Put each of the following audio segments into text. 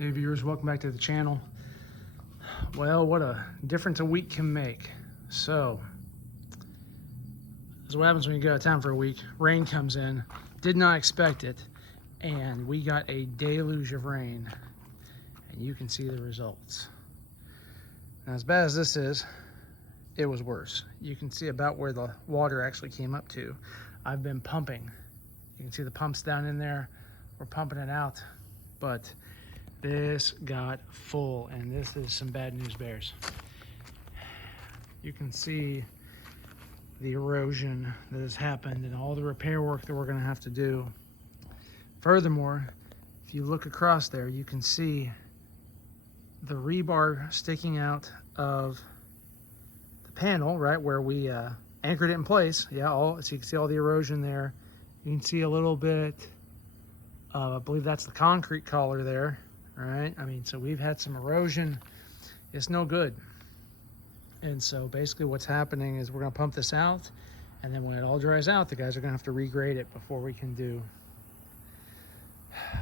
Hey viewers, welcome back to the channel. Well, what a difference a week can make. So, this is what happens when you go out of town for a week. Rain comes in, did not expect it, and we got a deluge of rain. And you can see the results. Now, as bad as this is, it was worse. You can see about where the water actually came up to. I've been pumping. You can see the pumps down in there. We're pumping it out, but this got full, and this is some bad news bears. You can see the erosion that has happened and all the repair work that we're going to have to do. Furthermore, if you look across there, you can see the rebar sticking out of the panel, right where we anchored it in place. Yeah, so you can see all the erosion there. You can see a little bit, I believe that's the concrete collar there. Right, I mean, so we've had some erosion. It's no good. And so basically what's happening is we're gonna pump this out, and then when it all dries out, the guys are gonna have to regrade it before we can do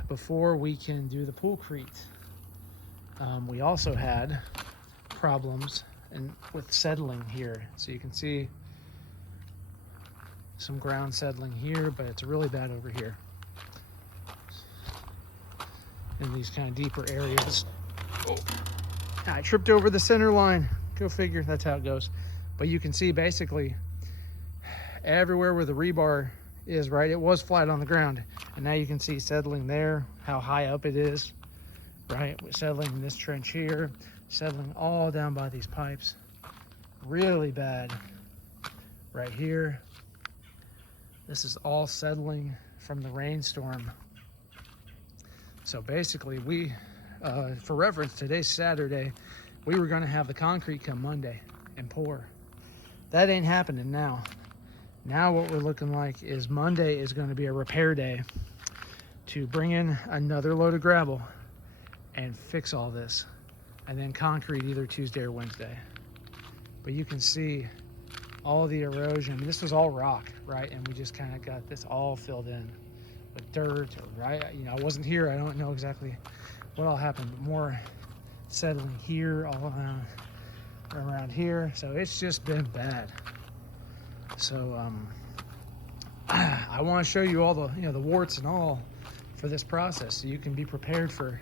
the Poolcrete. We also had problems with settling here. So you can see some ground settling here, but it's really bad over here in these kind of deeper areas. Oh, I tripped over the center line. Go figure, that's how it goes. But you can see basically everywhere where the rebar is, right, it was flat on the ground. And now you can see settling there, how high up it is, right? Settling in this trench here, settling all down by these pipes. Really bad right here. This is all settling from the rainstorm. So basically for reference, today's Saturday, we were gonna have the concrete come Monday and pour. That ain't happening now. Now what we're looking like is Monday is gonna be a repair day to bring in another load of gravel and fix all this. And then concrete either Tuesday or Wednesday. But you can see all the erosion. This was all rock, right? And we just kind of got this all filled in with dirt, right? You know, I wasn't here. I don't know exactly what all happened, but more settling here, all around here. So it's just been bad. So I want to show you all the, the warts and all for this process, so you can be prepared for,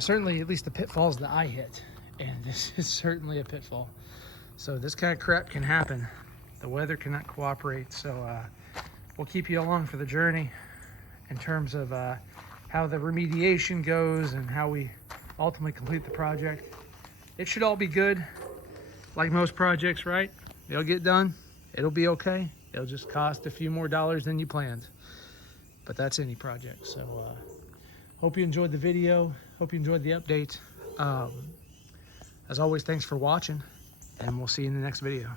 certainly at least the pitfalls that I hit. And this is certainly a pitfall. So this kind of crap can happen. The weather cannot cooperate. So we'll keep you along for the journey in terms of how the remediation goes and how we ultimately complete the project. It should all be good, like most projects, right? They'll get done, it'll be okay. It'll just cost a few more dollars than you planned. But that's any project. So hope you enjoyed the video, hope you enjoyed the update. As always, thanks for watching, and we'll see you in the next video.